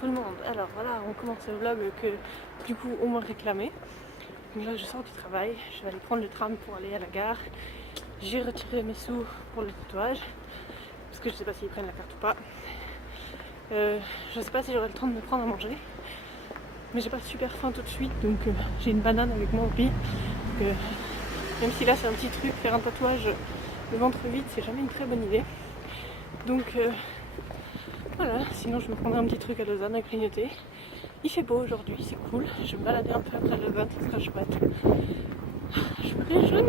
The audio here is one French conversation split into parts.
tout le monde. Alors voilà, on commence le vlog que du coup on m'a réclamé. Donc là je sors du travail, je vais aller prendre le tram pour aller à la gare. J'ai retiré mes sous pour le tatouage parce que je sais pas s'ils prennent la carte ou pas. Je sais pas si j'aurai le temps de me prendre à manger, mais j'ai pas super faim tout de suite, donc j'ai une banane avec moi au pire. Même si là c'est un petit truc, faire un tatouage le ventre vide c'est jamais une très bonne idée. Donc voilà, sinon je me prendrai un petit truc à Lausanne à grignoter. Il fait beau aujourd'hui, c'est cool. Je vais me balader un peu après Lausanne, ça sera chouette. Je me réjouis.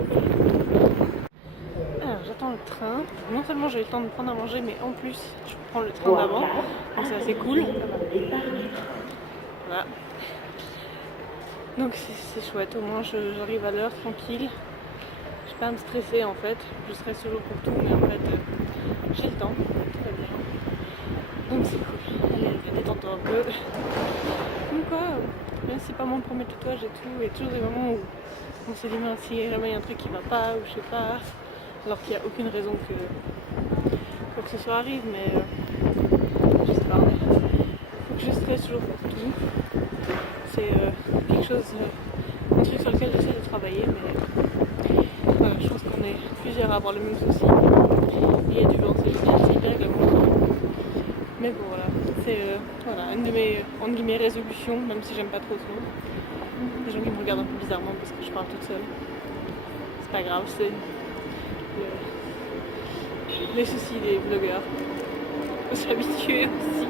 Alors j'attends le train. Non seulement j'ai eu le temps de prendre à manger, mais en plus je prends le train d'avant. Donc c'est assez cool. Voilà. Donc c'est chouette, au moins j'arrive à l'heure tranquille. Je vais pas à me stresser en fait. Je stresse toujours pour tout, mais en fait j'ai le temps. Tout va bien. Donc c'est cool. Allez, détends-toi un peu. Donc quoi, même si c'est pas mon premier tatouage et tout, il y a toujours des moments où on se dit mais si jamais il y a un truc qui va pas ou je sais pas, alors qu'il n'y a aucune raison que quoi que ce soit arrive, mais je sais pas, faut que je stresse toujours pour tout. C'est quelque chose, un truc sur lequel j'essaie de travailler, mais voilà, je pense qu'on est plusieurs à avoir le même souci. Il y a du vent, c'est génial, c'est hyper glamour. Mais bon voilà, c'est voilà, une de mes entre guillemets résolutions, même si j'aime pas trop ça. Des gens qui me regardent un peu bizarrement parce que je parle toute seule. C'est pas grave, c'est les soucis des vlogueurs. Faut s'habituer aussi.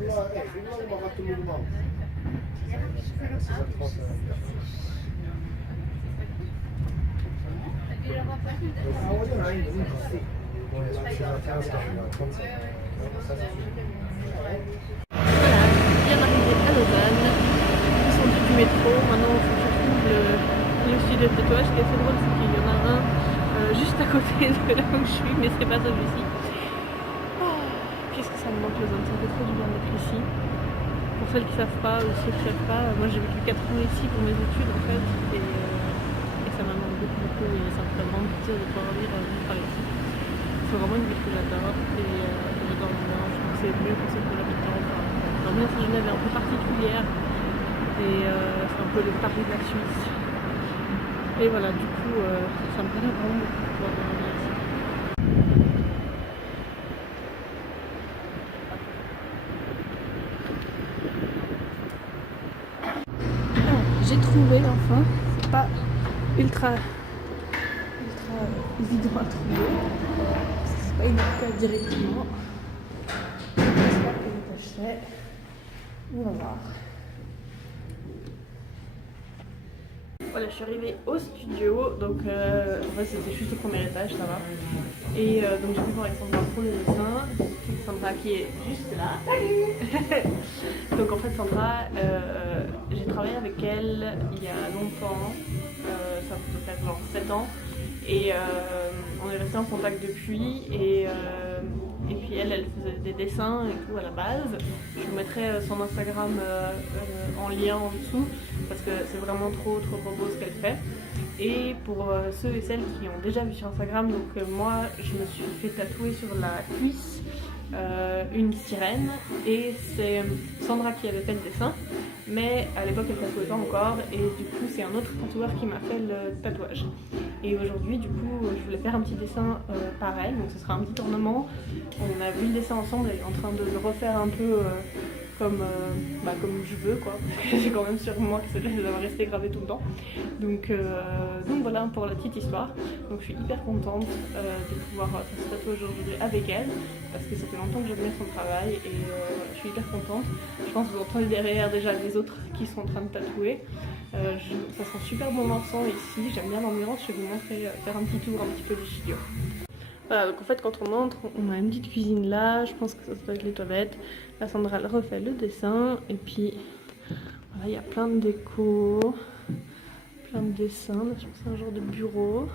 Voilà, bien arrivé à Lausanne, descendu du métro, maintenant il faut que je trouve le studio de tatouage. Ce qui est assez drôle, c'est qu'il y en a un juste à côté de là où je suis, mais c'est pas celui-ci. Oh, qu'est-ce que ça me manque Lausanne, ça me fait trop du bien d'être ici. Pour celles qui savent pas ou ceux qui savent pas, moi j'ai vécu 4 ans ici pour mes études en fait, et ça m'a manqué beaucoup et ça me fait vraiment plaisir de pouvoir vivre par ici. C'est vraiment une ville que j'adore et j'adore l'ambiance, je pense que c'est mieux que celle que j'habite dans. L'ambiance à Genève est un peu particulière et c'est un peu le Paris de la Suisse. Et voilà, du coup, ça me plaît vraiment beaucoup de pouvoir venir ici. J'ai trouvé enfin, c'est pas ultra évident à trouver, parce que c'est pas une arcade directement. J'espère que je t'achèterai. On va voir. Voilà, je suis arrivée au studio, donc en fait c'était juste au premier étage, ça va. Et donc j'ai pu voir avec Sandra pour le dessin. Sandra qui est juste là. Salut. Donc en fait Sandra, j'ai travaillé avec elle il y a longtemps, ça peut faire genre 7 ans. Et on est resté en contact depuis et puis elle faisait des dessins et tout à la base. Je vous mettrai son Instagram en lien en dessous parce que c'est vraiment trop beau ce qu'elle fait. Et pour ceux et celles qui ont déjà vu sur Instagram, donc moi je me suis fait tatouer sur la cuisse une sirène et c'est Sandra qui avait fait le dessin, mais à l'époque elle tatouait pas encore et du coup c'est un autre tatoueur qui m'a fait le tatouage. Et aujourd'hui du coup je voulais faire un petit dessin pareil, donc ce sera un petit ornement. On a vu le dessin ensemble, elle est en train de le refaire un peu comme je veux quoi, parce que c'est quand même sur moi que ça va rester gravé tout le temps. Donc voilà pour la petite histoire. Donc je suis hyper contente de pouvoir faire ce tatouage aujourd'hui avec elle, parce que ça fait longtemps que j'admire son travail et je suis hyper contente. Je pense que vous entendez derrière déjà les autres qui sont en train de tatouer. Ça sent super bon encens ici, j'aime bien l'ambiance, je vais vous montrer, faire un petit tour un petit peu du studio. Voilà, donc en fait quand on entre, on a une petite cuisine là, je pense que ça doit être les toilettes. Là Sandra elle refait le dessin et puis voilà, il y a plein de déco, plein de dessins, là, je pense que c'est un genre de bureau.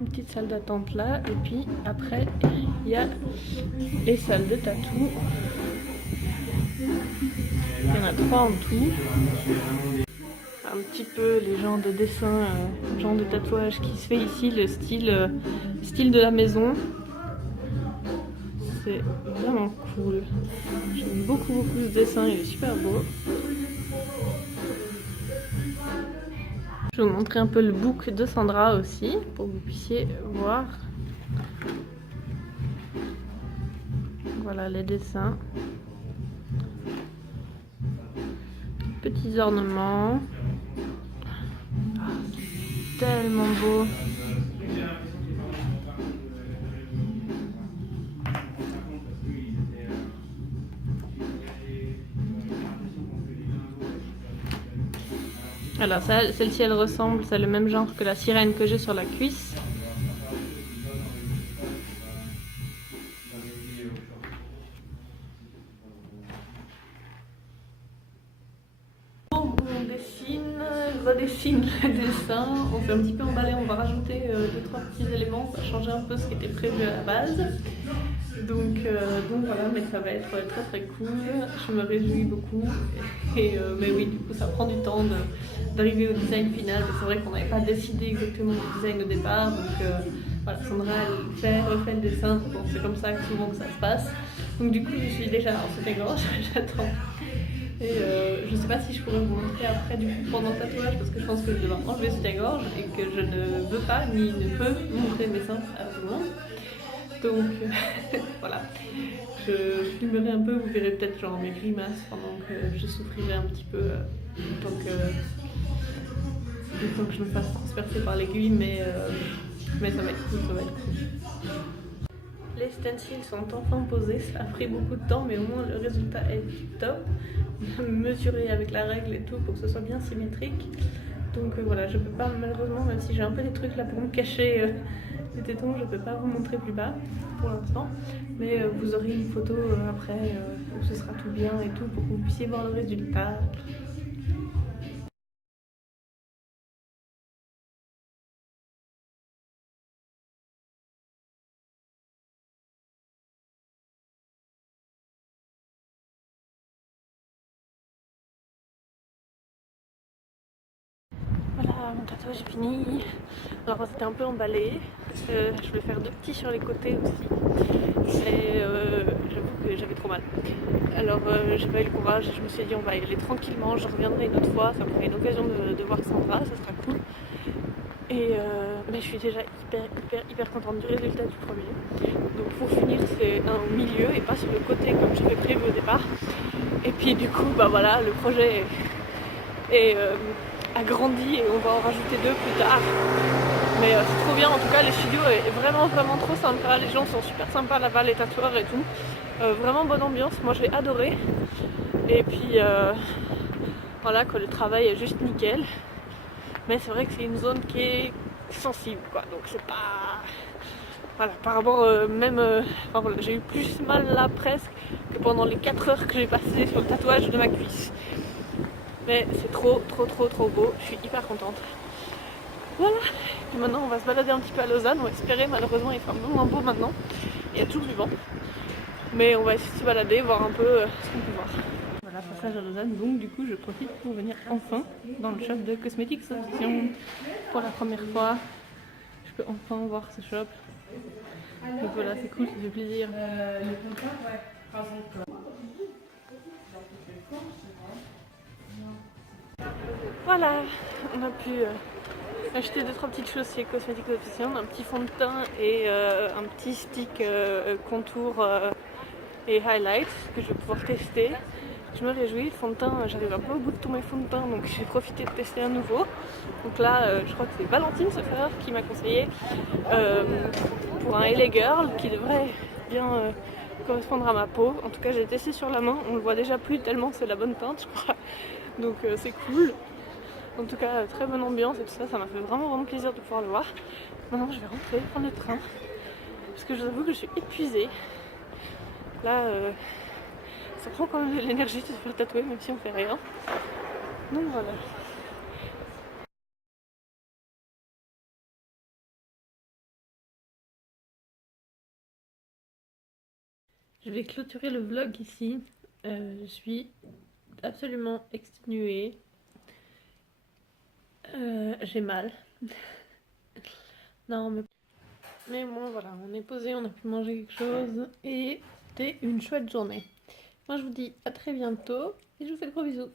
Une petite salle d'attente là et puis après il y a les salles de tatou. Il y en a 3 en tout. Un petit petit peu les genres de dessins, genre de tatouage qui se fait ici, le style de la maison. C'est vraiment cool. J'aime beaucoup ce dessin, il est super beau. Je vais vous montrer un peu le book de Sandra aussi, pour que vous puissiez voir. Voilà les dessins. Petits ornements. Ah, c'est tellement beau. Alors celle-ci elle ressemble, c'est le même genre que la sirène que j'ai sur la cuisse. On dessine, redessine le dessin, on fait un petit peu emballer, on va rajouter 2-3 petits éléments, on va changer un peu ce qui était prévu à la base. Donc voilà, mais ça va être très cool, je me réjouis beaucoup. Mais oui, du coup ça prend du temps d'arriver au design final, mais c'est vrai qu'on n'avait pas décidé exactement du design au départ, donc voilà, Sandra elle refait le dessin, bon, c'est comme ça que souvent que ça se passe. Donc du coup je suis déjà en soutien-gorge, j'attends. Et je sais pas si je pourrais vous montrer après du coup pendant le tatouage parce que je pense que je dois enlever ce soutien-gorge et que je ne veux pas ni ne peux montrer mes seins à tout le monde. Donc voilà, je filmerai un peu, vous verrez peut-être genre mes grimaces pendant que je souffrirai un petit peu le temps que je me fasse transpercer par l'aiguille, mais ça va être cool, ça va être cool. Les stencils sont enfin posés, ça a pris beaucoup de temps mais au moins le résultat est top. Mesurer avec la règle et tout pour que ce soit bien symétrique. Donc voilà, je peux pas malheureusement, même si j'ai un peu des trucs là pour me cacher les tétons, je peux pas vous montrer plus bas pour l'instant. Mais vous aurez une photo après où ce sera tout bien et tout pour que vous puissiez voir le résultat. Voilà, mon tatouage est fini. Alors c'était un peu emballé. Je vais faire 2 petits sur les côtés aussi. Et j'avoue que j'avais trop mal. Alors j'ai pas eu le courage et je me suis dit on va y aller tranquillement, je reviendrai une autre fois, ça me ferait une occasion de voir Sandra, ça sera cool. Mais je suis déjà hyper contente du résultat du premier. Donc pour finir c'est au milieu et pas sur le côté comme j'avais prévu au départ. Et puis du coup bah voilà, le projet est agrandi et on va en rajouter 2 plus tard. Mais c'est trop bien, en tout cas les studios est vraiment trop sympa, les gens sont super sympas là-bas, les tatoueurs et tout. Vraiment bonne ambiance, moi j'ai adoré. Et puis voilà quoi, le travail est juste nickel. Mais c'est vrai que c'est une zone qui est sensible quoi, donc c'est pas... Voilà, par rapport enfin, voilà, j'ai eu plus mal là presque que pendant les 4 heures que j'ai passées sur le tatouage de ma cuisse. Mais c'est trop beau, je suis hyper contente. Voilà, et maintenant on va se balader un petit peu à Lausanne, on va espérer, malheureusement il fait un peu moins beau maintenant, il y a toujours du vent. Mais on va essayer de se balader, voir un peu ce qu'on peut voir. Voilà, passage à Lausanne, donc du coup je profite pour venir enfin dans le shop de Cosmetics Obsession pour la première fois. Je peux enfin voir ce shop. Donc voilà, c'est cool, ça fait plaisir. Voilà, on a pu acheter 2-3 petites choses chez Cosmetics Obsession, un petit fond de teint et un petit stick contour et highlight que je vais pouvoir tester. Je me réjouis, le fond de teint, j'arrive un peu au bout de tous mes fonds de teint donc j'ai profité de tester un nouveau. Donc là, je crois que c'est Valentine Soffer qui m'a conseillé pour un LA Girl qui devrait bien correspondre à ma peau. En tout cas, j'ai testé sur la main, on le voit déjà plus tellement c'est la bonne teinte, je crois. Donc c'est cool. En tout cas, très bonne ambiance et tout ça, ça m'a fait vraiment plaisir de pouvoir le voir. Maintenant, je vais rentrer, prendre le train parce que je vous avoue que je suis épuisée. Là, ça prend quand même de l'énergie de se faire tatouer même si on fait rien. Donc voilà. Je vais clôturer le vlog ici. Je suis absolument exténuée. J'ai mal. Non, mais bon, voilà, on est posé, on a pu manger quelque chose et c'était une chouette journée. Moi, je vous dis à très bientôt et je vous fais de gros bisous.